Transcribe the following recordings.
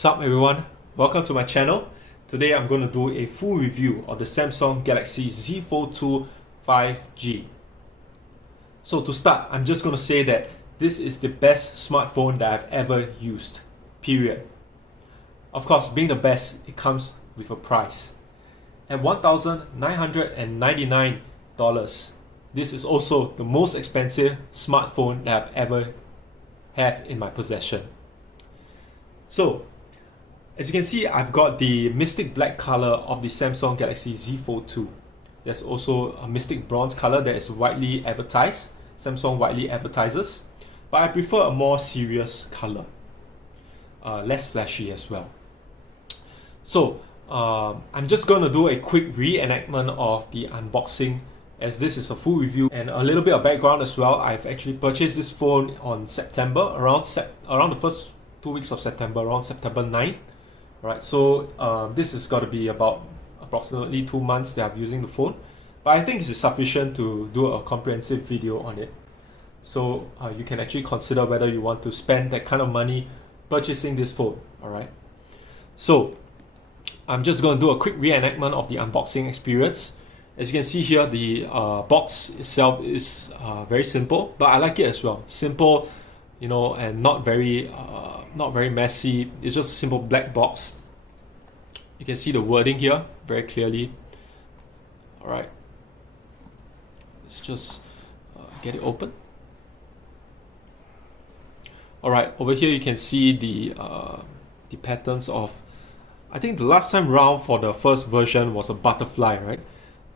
Sup everyone, welcome to my channel. Today I'm going to do a full review of the Samsung Galaxy Z Fold 2 5G. So to start, I'm just going to say that this is the best smartphone that I've ever used, period. Of course, being the best, it comes with a price. At $1,999, this is also the most expensive smartphone that I've ever had in my possession. So, as you can see, I've got the Mystic Black color of the Samsung Galaxy Z Fold 2. There's also a Mystic Bronze color that is widely advertised. Samsung widely advertises. But I prefer a more serious color. Less flashy as well. So, I'm just going to do a quick reenactment of the unboxing, as this is a full review, and a little bit of background as well. I've actually purchased this phone on September, around the first 2 weeks of September, around September 9th. Right, so this has got to be about approximately 2 months that I'm using the phone, but I think it's sufficient to do a comprehensive video on it. So you can actually consider whether you want to spend that kind of money purchasing this phone. Alright, so I'm just going to do a quick reenactment of the unboxing experience. As you can see here, the box itself is very simple, but I like it as well. Simple, you know, and not very messy. It's just a simple black box. You can see the wording here very clearly. Alright, let's just get it open. Alright, over here you can see the patterns of, I think the last time round for the first version was a butterfly, right?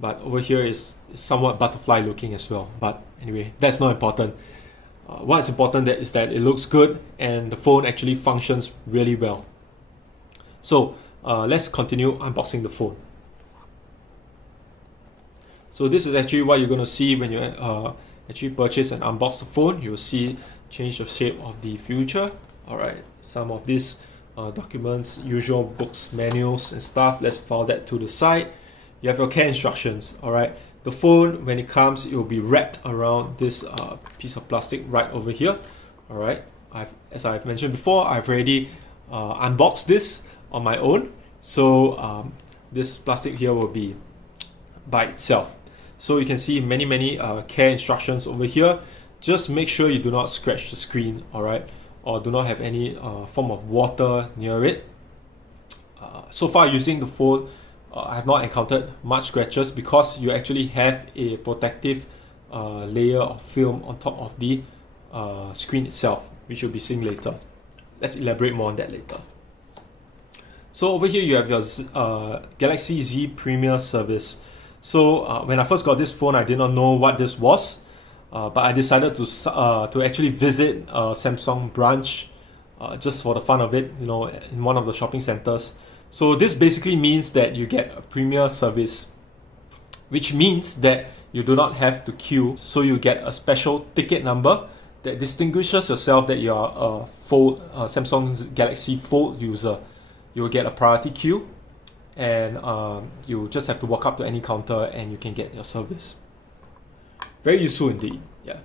But over here is somewhat butterfly looking as well. But anyway, that's not important. What's important is that it looks good and the phone actually functions really well. So let's continue unboxing the phone. So this is actually what you're going to see when you actually purchase and unbox the phone. You'll see change of shape of the future. Alright, some of these documents, usual books, manuals and stuff. Let's file that to the side. You have your care instructions. Alright, the phone, when it comes, it will be wrapped around this piece of plastic right over here. Alright, as I've mentioned before, I've already unboxed this on my own. So this plastic here will be by itself. So you can see many care instructions over here. Just make sure you do not scratch the screen, alright, or do not have any form of water near it. So far using the phone, I have not encountered much scratches because you actually have a protective layer of film on top of the screen itself, which you'll be seeing later. Let's elaborate more on that later. So over here you have your Galaxy Z Premier service. So when I first got this phone, I did not know what this was, but I decided to actually visit a Samsung branch just for the fun of it, you know, in one of the shopping centers. So this basically means that you get a premier service, which means that you do not have to queue. So you get a special ticket number that distinguishes yourself that you are a Samsung Galaxy Fold user. You will get a priority queue, and you just have to walk up to any counter and you can get your service. Very useful indeed, yeah.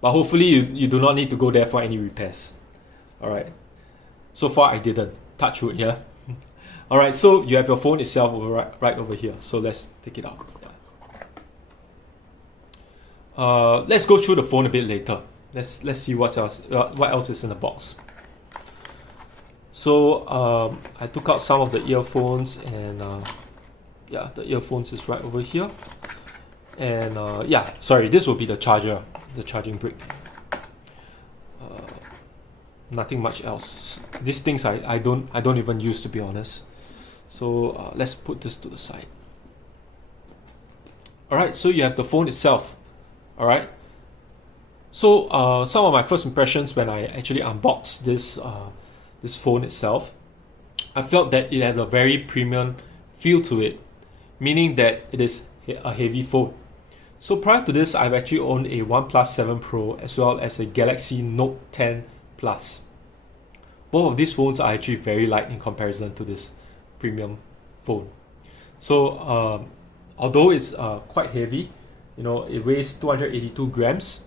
But hopefully you do not need to go there for any repairs. Alright, so far I didn't. Touch wood, yeah. Alright, so you have your phone itself right over here. So let's take it out. Let's go through the phone a bit later. Let's see what else is in the box. So I took out some of the earphones, and yeah, the earphones is right over here. And yeah, sorry, this will be the charger, the charging brick. Nothing much else. These things I don't even use, to be honest. So let's put this to the side. Alright, so you have the phone itself. Alright, so some of my first impressions when I actually unboxed this phone itself, I felt that it had a very premium feel to it, meaning that it is a heavy phone. So prior to this, I've actually owned a OnePlus 7 Pro as well as a Galaxy Note 10 Plus. Both of these phones are actually very light in comparison to this premium phone. So although it's quite heavy, you know, it weighs 282 grams.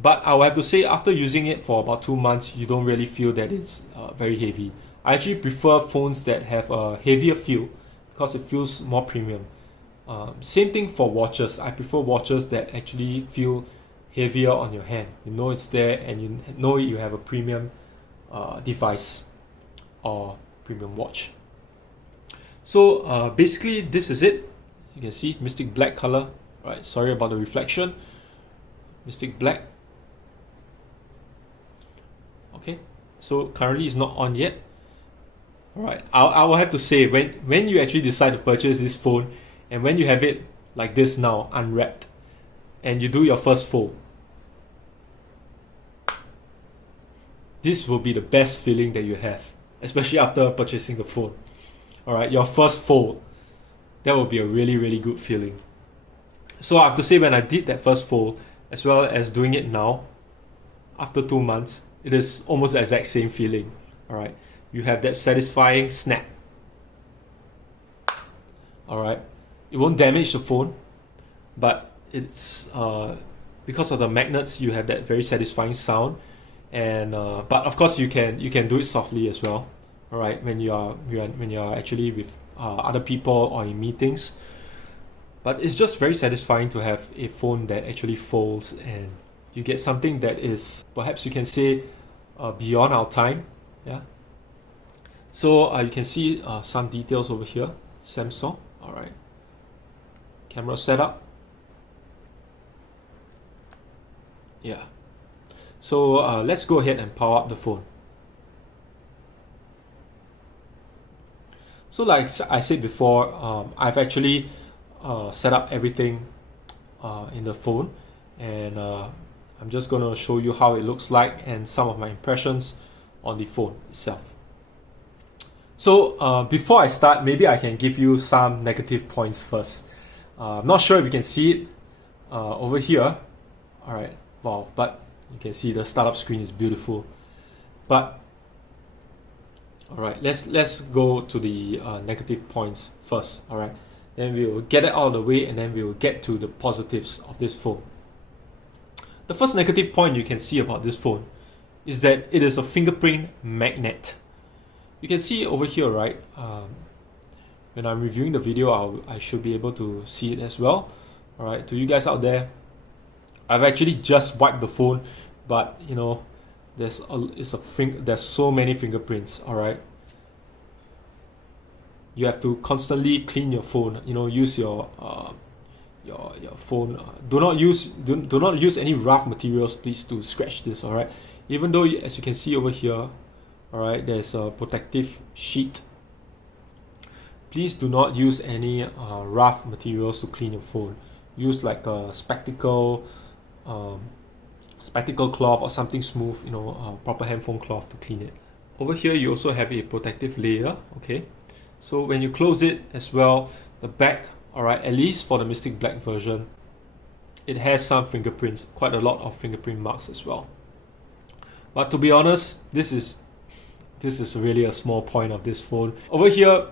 But I will have to say, after using it for about 2 months, you don't really feel that it's very heavy. I actually prefer phones that have a heavier feel because it feels more premium. Same thing for watches. I prefer watches that actually feel heavier on your hand. You know it's there, and you know you have a premium device or premium watch. So basically, this is it. You can see Mystic Black color. Right. Sorry about the reflection. Mystic Black. Okay. So currently it's not on yet. Alright, I will have to say, when you actually decide to purchase this phone, and when you have it like this now, unwrapped, and you do your first fold, this will be the best feeling that you have, especially after purchasing the phone. Alright, your first fold, that will be a really, really good feeling. So I have to say, when I did that first fold, as well as doing it now, after 2 months, it is almost the exact same feeling. Alright. You have that satisfying snap. Alright, it won't damage the phone, but it's because of the magnets, you have that very satisfying sound. And but of course you can do it softly as well. Alright, when you are actually with other people or in meetings. But it's just very satisfying to have a phone that actually folds, and you get something that is, perhaps you can say, beyond our time. Yeah. So you can see some details over here. Samsung. Alright. Camera setup. Yeah. So let's go ahead and power up the phone. So like I said before, I've actually set up everything in the phone, and I'm just going to show you how it looks like and some of my impressions on the phone itself. So before I start, maybe I can give you some negative points first. I'm not sure if you can see it over here. Alright, wow, but you can see the startup screen is beautiful. But alright, let's go to the negative points first. Alright, then we will get it out of the way, and then we will get to the positives of this phone. The first negative point you can see about this phone is that it is a fingerprint magnet. You can see over here, right? When I'm reviewing the video, I should be able to see it as well. Alright, to you guys out there, I've actually just wiped the phone, but you know, there's so many fingerprints. Alright, you have to constantly clean your phone. You know, use your phone. Do not use any rough materials, please, to scratch this. Alright, even though as you can see over here, alright, there's a protective sheet. Please do not use any rough materials to clean your phone. Use like a spectacle cloth or something smooth, you know, proper handphone cloth to clean it. Over here you also have a protective layer. Okay, so when you close it as well, the back, alright, at least for the Mystic Black version, it has some fingerprints, quite a lot of fingerprint marks as well. But to be honest, this is really a small point of this phone. Over here,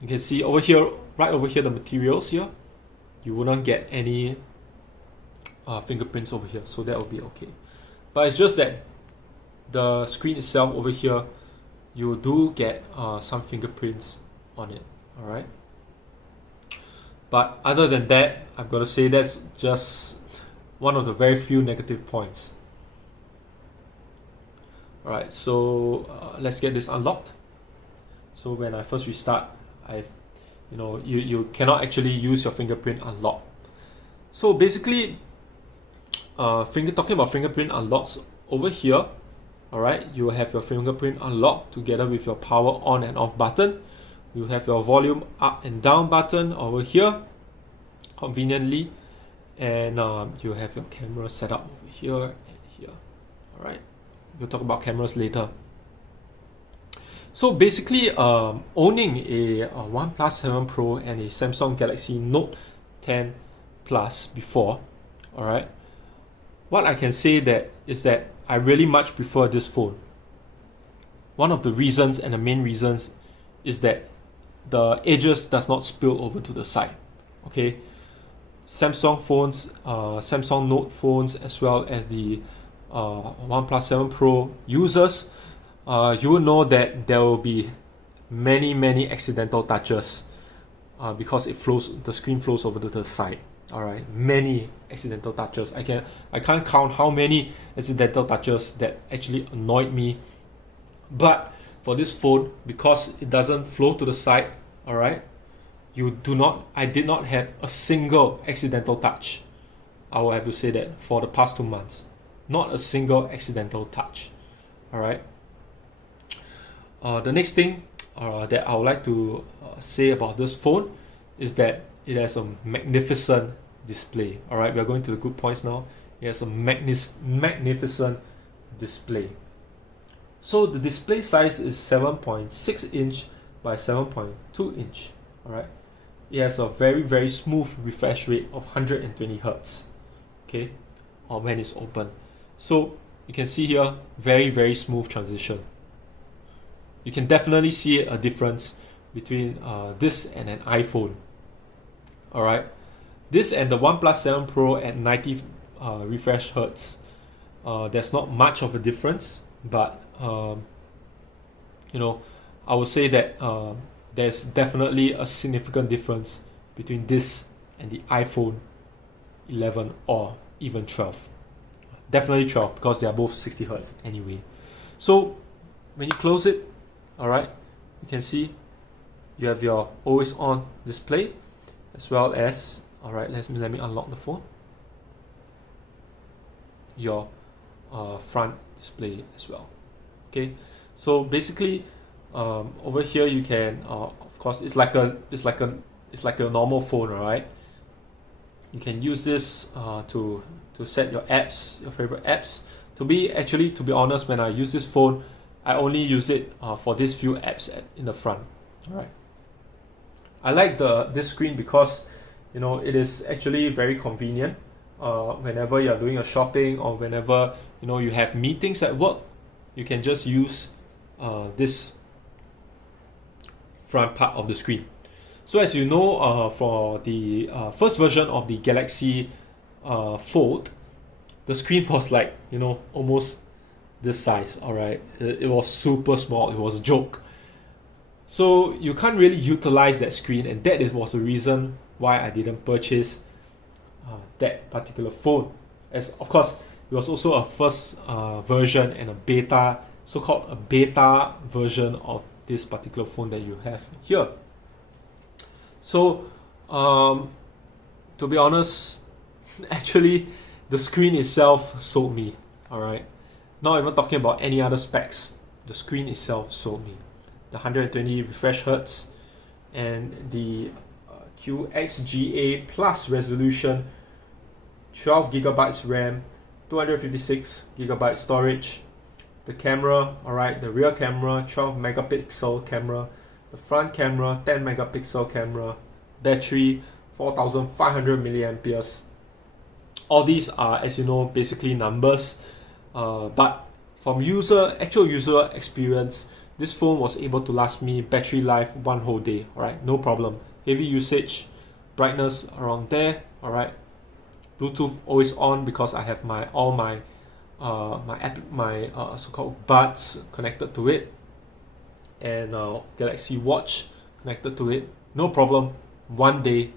you can see over here, right over here, the materials here, you wouldn't get any fingerprints over here, so that will be okay. But it's just that the screen itself over here, you do get some fingerprints on it. Alright. But other than that, I've got to say that's just one of the very few negative points. Alright, so let's get this unlocked. So when I first restart, you cannot actually use your fingerprint unlock. So basically, talking about fingerprint unlocks, over here, alright, you have your fingerprint unlock together with your power on and off button. You have your volume up and down button over here, conveniently, and you have your camera set up over here and here. Alright, we'll talk about cameras later. So basically, owning a OnePlus 7 Pro and a Samsung Galaxy Note 10 Plus before, alright, what I can say is that I really much prefer this phone. One of the reasons, and the main reasons, is that the edges does not spill over to the side. Okay, Samsung phones, Samsung Note phones, as well as the OnePlus 7 Pro users, you will know that there will be many accidental touches because the screen flows over to the side. All right, many accidental touches. I can't count how many accidental touches that actually annoyed me. But for this phone, because it doesn't flow to the side, all right, I did not have a single accidental touch. I will have to say that for the past 2 months, not a single accidental touch. All right. The next thing that I would like to say about this phone is that it has a magnificent display. All right, we are going to the good points now. It has a magnificent display. So the display size is 7.6 inch by 7.2 inch. All right, it has a very smooth refresh rate of 120 Hertz. Okay, or when it's open. So you can see here, very smooth transition. You can definitely see a difference between this and an iPhone. Alright, this and the OnePlus 7 Pro at 90 refresh hertz, there's not much of a difference, but you know, I would say that there's definitely a significant difference between this and the iPhone 11 or even 12. Definitely 12 because they are both 60 hertz anyway. So when you close it, alright, you can see you have your always on display as well as, alright, let me unlock the phone, your front display as well. Okay, so basically over here you can of course it's like a normal phone, alright. You can use this to set your apps, your favorite apps. To be honest, when I use this phone, I only use it for these few apps in the front. Alright, I like this screen because you know it is actually very convenient. Whenever you are doing a shopping or whenever you know you have meetings at work, you can just use this front part of the screen. So as you know, for the first version of the Galaxy Fold, the screen was like, you know, almost this size. Alright, it was super small. It was a joke. So you can't really utilize that screen, and that was the reason why I didn't purchase that particular phone. As of course, it was also a first version and a beta, so-called a beta version of this particular phone that you have here. So, to be honest, actually, the screen itself sold me. Alright, not even talking about any other specs. The screen itself sold me. The 120 refresh hertz and the QXGA plus resolution, 12 gigabytes RAM, 256 gigabyte storage. The camera, alright, the rear camera, 12 megapixel camera. The front camera, 10 megapixel camera. Battery, 4500 milliamperes. All these are, as you know, basically numbers. But from actual user experience, this phone was able to last me battery life 1 whole day. Alright, no problem. Heavy usage, brightness around there. Alright, Bluetooth always on because I have all my so-called buds connected to it, and Galaxy Watch connected to it. No problem. One day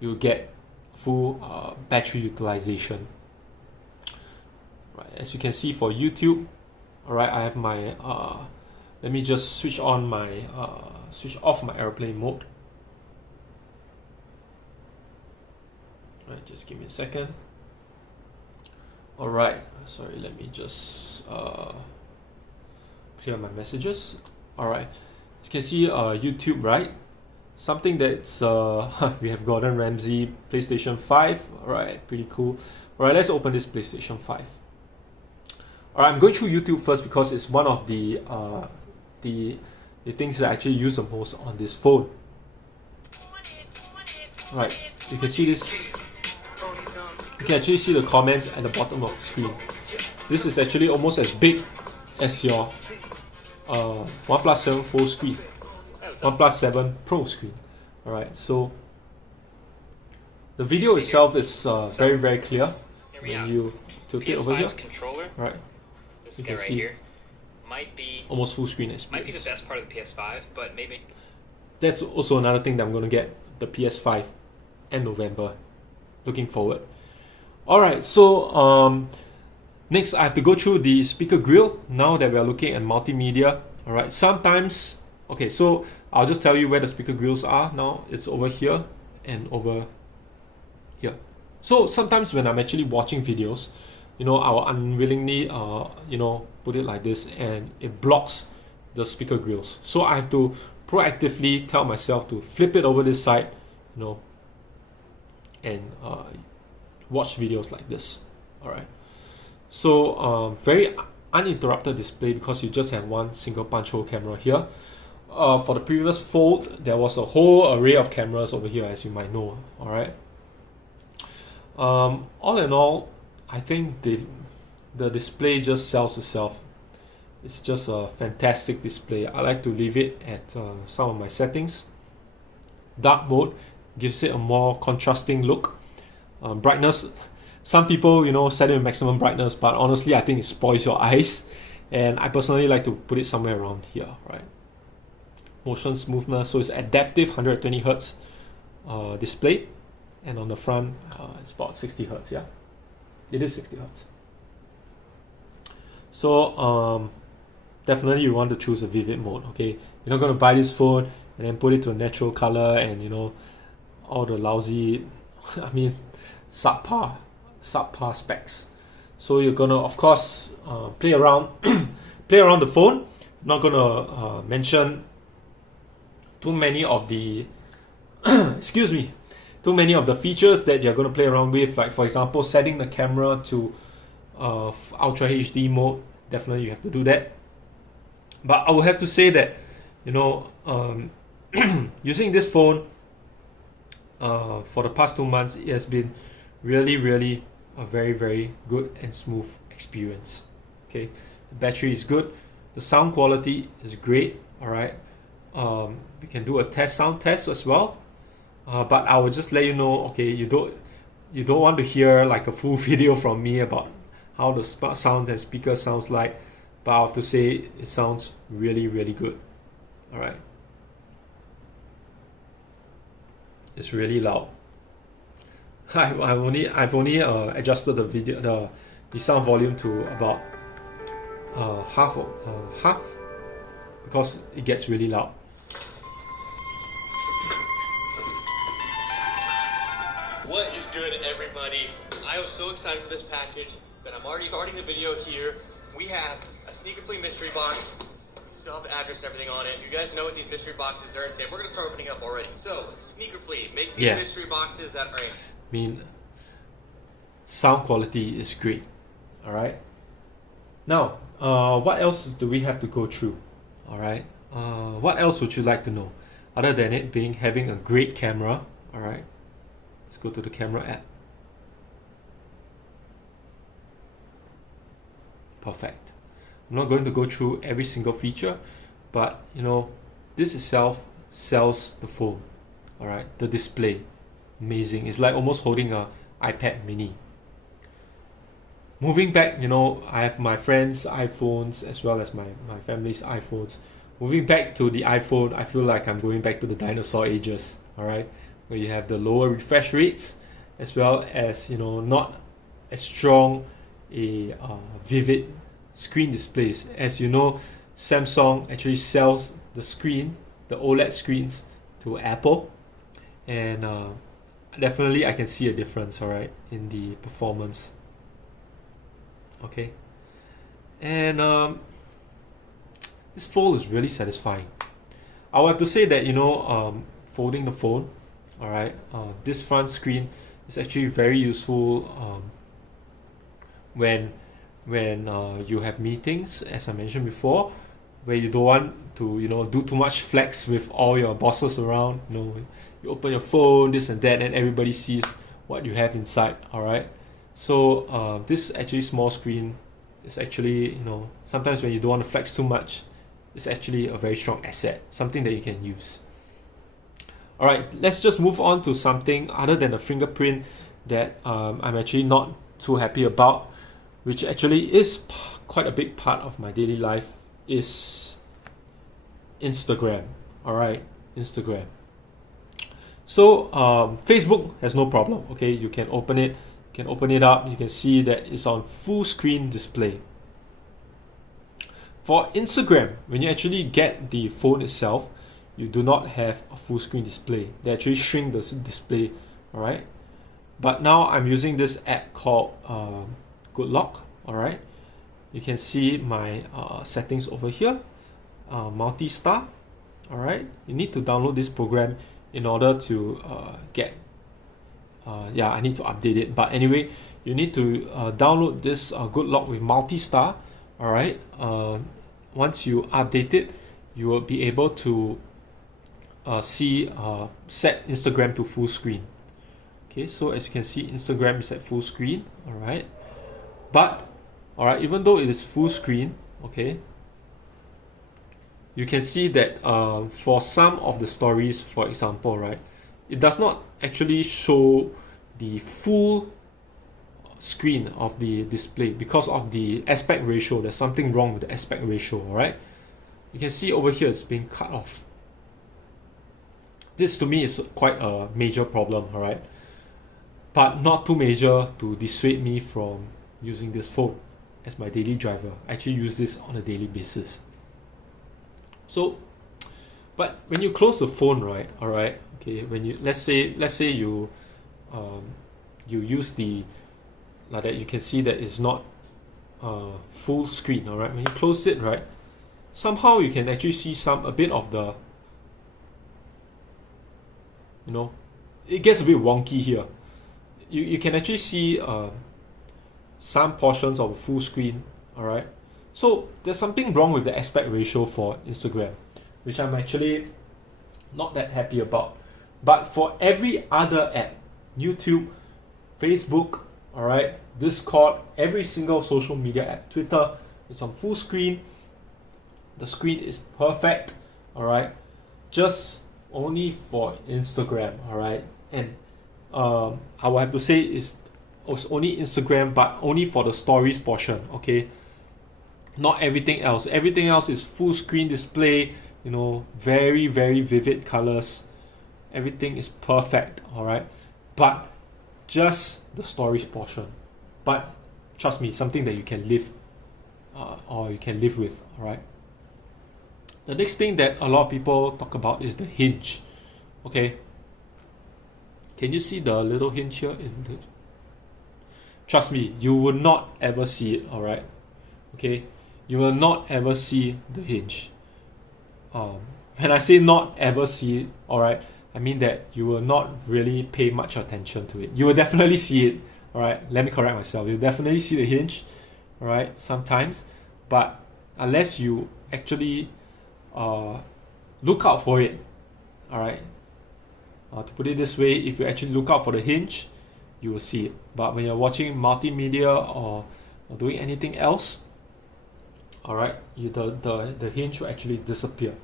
you get full battery utilization. Right, as you can see for YouTube, alright, I have my let me just switch off my airplane mode. Right, just give me a second. Alright, sorry, let me just clear my messages. Alright, as you can see YouTube, right? Something that's we have Gordon Ramsay, PlayStation 5. Alright, pretty cool. Alright, let's open this PlayStation 5. Alright, I'm going through YouTube first because it's one of the things that I actually use the most on this phone. Right, you can see this. You can actually see the comments at the bottom of the screen. This is actually almost as big as your OnePlus 7 full screen, OnePlus 7 Pro screen. Alright, so the video itself is very clear when you tilt it over here. PS5's controller, Right, this you guy can right see here, might be almost full screen the experience. best part of the PS5, but maybe That's also another thing that I'm gonna get, the PS5 end November. Looking forward. Alright, so next I have to go through the speaker grill now that we are looking at multimedia. Alright, sometimes, okay, so I'll just tell you where the speaker grills are now. It's over here and over here. So sometimes when I'm actually watching videos, I'll unwillingly, put it like this and it blocks the speaker grills. So I have to proactively tell myself to flip it over this side, and watch videos like this. Alright, so very uninterrupted display because you just have one single punch hole camera here. For the previous Fold, there was a whole array of cameras over here, as you might know. Alright, all in all, I think the display just sells itself. It's just a fantastic display. I like to leave it at some of my settings. Dark mode gives it a more contrasting look. Brightness, some people set it in maximum brightness, but honestly I think it spoils your eyes, and I personally like to put it somewhere around here. Right, motion smoothness, so it's adaptive 120 Hz display, and on the front it's about 60 Hz. Yeah, it is 60 Hz. So definitely you want to choose a vivid mode. Okay, you're not going to buy this phone and then put it to a natural color and all the lousy subpar specs. So you're gonna, of course, play around the phone. Not gonna mention too many of the too many of the features that you're gonna play around with. Like for example, setting the camera to Ultra HD mode. Definitely you have to do that. But I would have to say that using this phone for the past 2 months, it has been really a very, very good and smooth experience. Okay, the battery is good, the sound quality is great. Alright, we can do a sound test as well, but I will just let you know, okay, you don't want to hear like a full video from me about how the sound and speaker sounds like, but I have to say it sounds really good. Alright, it's really loud. I've only adjusted the sound volume to about half because it gets really loud. What is good, everybody? I was so excited for this package that I'm already starting the video here. We have a Sneaker Flea mystery box. We still have the address and everything on it. You guys know what these mystery boxes are, and we're gonna start opening up already. So, Sneaker Flea makes these mystery boxes that are. Sound quality is great. Alright. Now, what else do we have to go through? Alright. What else would you like to know? Other than it having a great camera. Alright. Let's go to the camera app. Perfect. I'm not going to go through every single feature, but this itself sells the phone. Alright. The display, amazing. It's like almost holding a iPad mini. Moving back, I have my friends' iPhones as well as my family's iPhones. Moving back to the iPhone, I feel like I'm going back to the dinosaur ages. Alright, where you have the lower refresh rates as well as not as strong a vivid screen displays. As you know, Samsung actually sells the OLED screens to Apple, and definitely I can see a difference, alright, in the performance. Okay, and this fold is really satisfying. I will have to say that folding the phone, alright, this front screen is actually very useful when you have meetings, as I mentioned before, where you don't want to do too much flex with all your bosses around. You open your phone, this and that, and everybody sees what you have inside. Alright, so this actually small screen is actually sometimes when you don't want to flex too much, it's actually a very strong asset, something that you can use. Alright, let's just move on to something other than the fingerprint that I'm actually not too happy about. which actually is quite a big part of my daily life, is Instagram. All right, Instagram. So Facebook has no problem. Okay, you can open it. You can open it up. You can see that it's on full screen display. For Instagram, when you actually get the phone itself, you do not have a full screen display. They actually shrink the display. All right. But now I'm using this app called GoodLock. All right. You can see my settings over here. Multi-star. All right. You need to download this program in order to get. I need to update it. But anyway, you need to download this GoodLock with multi-star. All right. Once you update it, you will be able to set Instagram to full screen. Okay, so as you can see, Instagram is at full screen. All right, but all right, even though it is full screen, okay, you can see that for some of the stories, for example, right, it does not actually show the full screen of the display because of the aspect ratio. There's something wrong with the aspect ratio. All right, you can see over here it's being cut off. This to me is quite a major problem. All right, but not too major to dissuade me from using this phone as my daily driver. I actually use this on a daily basis. So, but when you close the phone, right? All right, okay. When you let's say you use the like that, you can see that it's not full screen. All right, when you close it, right, somehow you can actually see a bit of the, it gets a bit wonky here. You can actually see some portions of a full screen. All right, so there's something wrong with the aspect ratio for Instagram, which I'm actually not that happy about. But for every other app, YouTube, Facebook, all right, Discord, every single social media app, Twitter, it's on full screen. The screen is perfect. All right, just only for Instagram. All right, and I will have to say it's only Instagram, but only for the stories portion. Okay, not everything else. Everything else is full screen display. Very, very vivid colors. Everything is perfect. All right, but just the stories portion. But trust me, something that you can live or you can live with. All right. The next thing that a lot of people talk about is the hinge. Okay. Can you see the little hinge here? Trust me, you will not ever see it. All right. Okay. You will not ever see the hinge. When I say not ever see it, all right, I mean that you will not really pay much attention to it. You will definitely see it. All right. Let me correct myself. You'll definitely see the hinge. All right. Sometimes, but unless you actually look out for it. All right. To put it this way, if you actually look out for the hinge, you will see it. But when you're watching multimedia or doing anything else, all right, the hinge will actually disappear.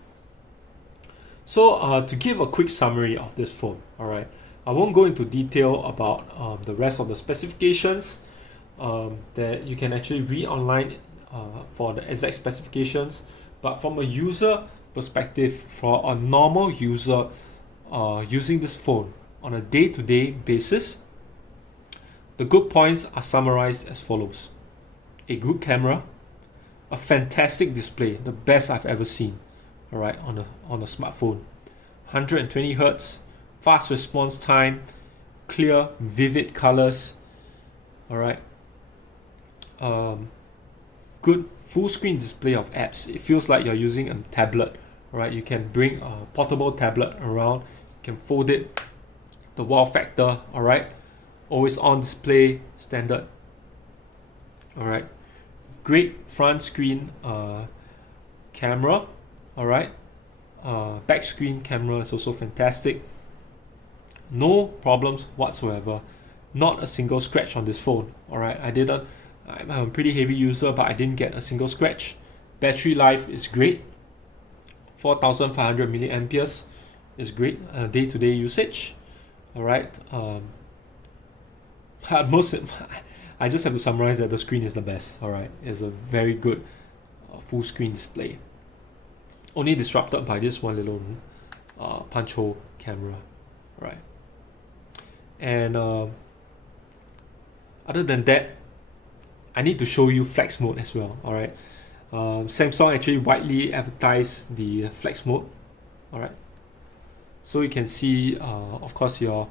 So to give a quick summary of this phone, all right, I won't go into detail about the rest of the specifications that you can actually read online for the exact specifications. But from a user perspective, for a normal user using this phone on a day-to-day basis, the good points are summarized as follows: a good camera, a fantastic display, the best I've ever seen, all right, on a smartphone, 120 hertz, fast response time, clear, vivid colors, all right, good full screen display of apps. It feels like you're using a tablet. All right, you can bring a portable tablet around, you can fold it. The wow factor, all right, always on display, standard. All right, great front screen camera. All right, back screen camera is also fantastic. No problems whatsoever. Not a single scratch on this phone. All right, I'm a pretty heavy user, but I didn't get a single scratch. Battery life is great. 4,500 milliamperes is great. Day-to-day usage. All right. I just have to summarize that the screen is the best. All right, it's a very good full screen display. Only disrupted by this one little punch hole camera, right? And other than that, I need to show you flex mode as well. All right, Samsung actually widely advertised the flex mode. All right, so you can see, of course, your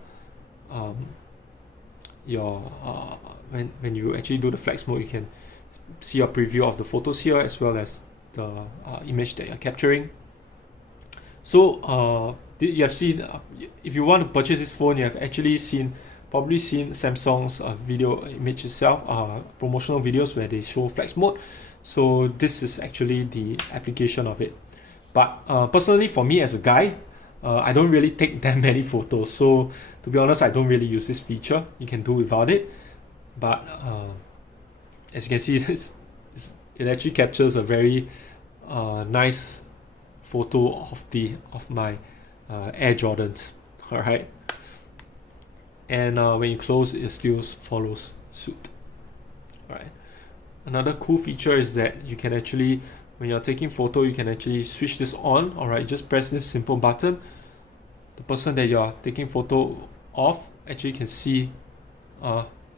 when you actually do the flex mode, you can see your preview of the photos here as well as the image that you're capturing. So you have seen, if you want to purchase this phone, you have actually probably seen Samsung's video image itself, promotional videos where they show flex mode. So this is actually the application of it. But personally, for me as a guy, I don't really take that many photos. So to be honest, I don't really use this feature. You can do without it. But as you can see, it actually captures a very nice photo of my Air Jordans. All right, and when you close, it still follows suit. All right. Another cool feature is that you can actually, when you're taking photo, you can actually switch this on. All right, just press this simple button. The person that you're taking photo of actually can see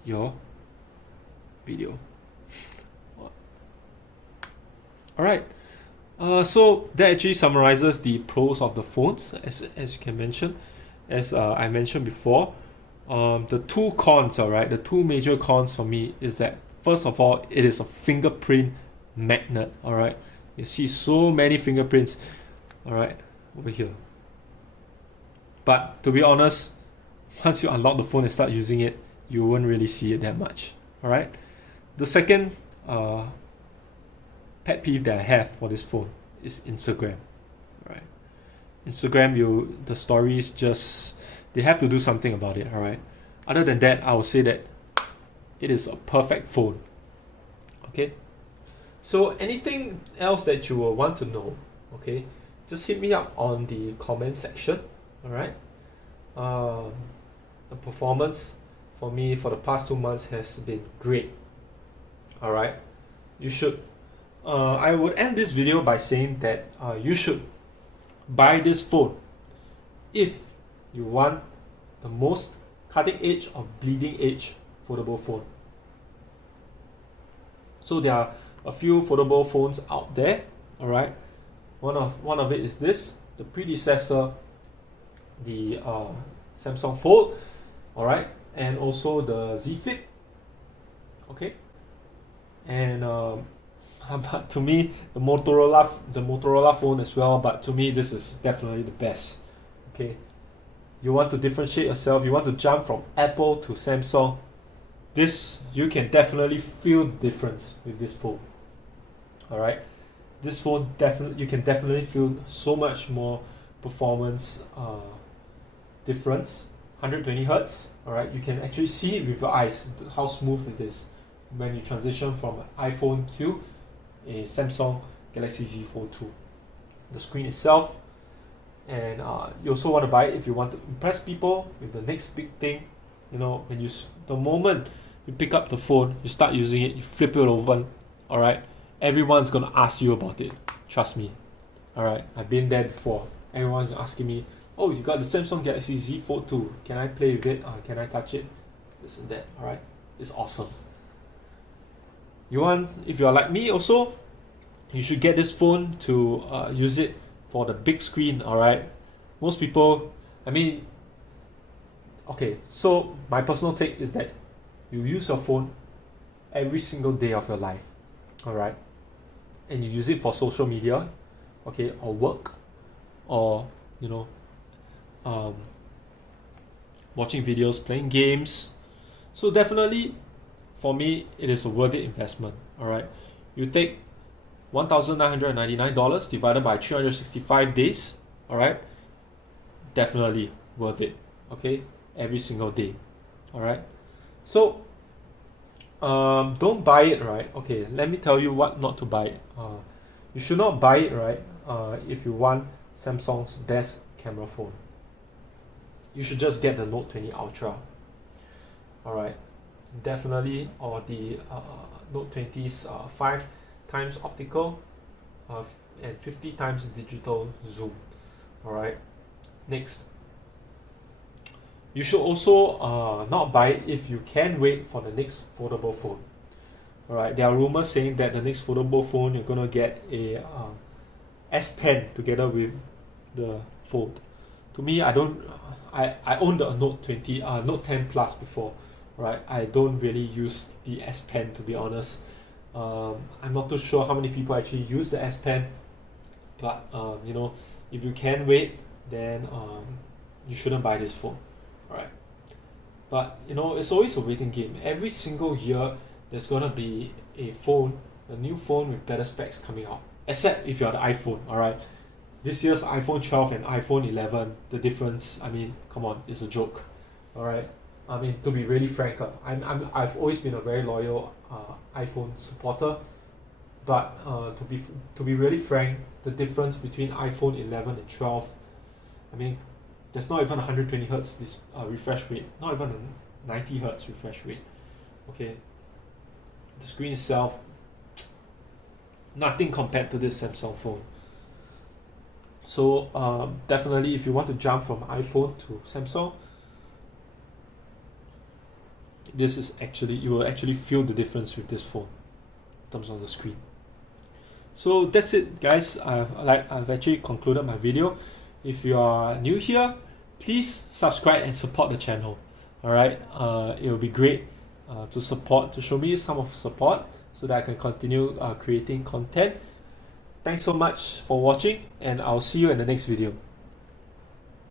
your video. Alright, so that actually summarizes the pros of the phones, as you can mention. As I mentioned before, the two cons, alright, the two major cons for me is that, first of all, it is a fingerprint magnet. Alright, you see so many fingerprints, alright, over here. But to be honest, once you unlock the phone and start using it, you won't really see it that much. Alright, the second pet peeve that I have for this phone is Instagram. Right, Instagram, the stories they have to do something about it. All right. Other than that, I would say that it is a perfect phone. Okay. So anything else that you will want to know, okay, just hit me up on the comment section. All right. The performance for me for the past 2 months has been great. All right. You should. I would end this video by saying that you should buy this phone if you want the most cutting edge or bleeding edge foldable phone. So there are a few foldable phones out there. All right, one of it is this, the predecessor, the Samsung Fold. All right, and also the Z Flip. Okay, and but to me, the Motorola phone as well. But to me, this is definitely the best. Okay, you want to differentiate yourself. You want to jump from Apple to Samsung. You can definitely feel the difference with this phone. All right, this phone you can definitely feel so much more performance difference. 120 Hz. All right, you can actually see it with your eyes how smooth it is when you transition from an iPhone to a Samsung Galaxy Z Fold 2. The screen itself, and you also want to buy it if you want to impress people with the next big thing. You know, the moment you pick up the phone, you start using it, you flip it open, all right, everyone's gonna ask you about it. Trust me. All right, I've been there before. Everyone's asking me, "Oh, you got the Samsung Galaxy Z Fold 2? Can I play with it? Can I touch it? This and that." All right, it's awesome. If you're like me also, you should get this phone to use it for the big screen. All right, most people, okay, so my personal take is that you use your phone every single day of your life. All right, and you use it for social media, okay, or work, or watching videos, playing games. So definitely, for me, it is a worth it investment. All right, you take $1,999 divided by 365 days. All right, definitely worth it. Okay, every single day. All right, so don't buy it. Right? Okay, let me tell you what not to buy. You should not buy it. Right? If you want Samsung's best camera phone, you should just get the Note 20 Ultra. All right. definitely, or the Note 20's 5 times optical and 50 times digital zoom. Alright, next. You should also not buy it if you can wait for the next foldable phone. Alright, there are rumors saying that the next foldable phone you're gonna get a S Pen together with the Fold. To me, I owned a Note 20, Note 10 Plus before. Right, I don't really use the S Pen, to be honest. I'm not too sure how many people actually use the S Pen, but you know, if you can wait, then you shouldn't buy this phone. Right, but you know, it's always a waiting game. Every single year there's gonna be a new phone with better specs coming out, except if you're the iPhone. Alright, this year's iPhone 12 and iPhone 11, the difference, I mean, come on, it's a joke. Alright, I mean, to be really frank, I've always been a very loyal iPhone supporter, but to be really frank, the difference between iPhone 11 and 12, I mean, there's not even 120 hertz this refresh rate, not even a 90 hertz refresh rate. Okay, the screen itself, nothing compared to this Samsung phone. So definitely, if you want to jump from iPhone to Samsung, this is actually, you will actually feel the difference with this phone in terms of the screen. So that's it, guys. I've actually concluded my video. If you are new here, please subscribe and support the channel. Alright, it will be great to show me some of support so that I can continue creating content. Thanks so much for watching, and I'll see you in the next video.